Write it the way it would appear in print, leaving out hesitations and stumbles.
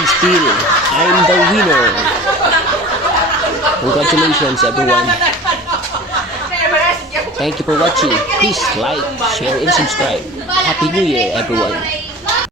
And still, I'm the winner. Congratulations everyone. Thank you for watching. Please like, share, and subscribe. Happy New Year everyone.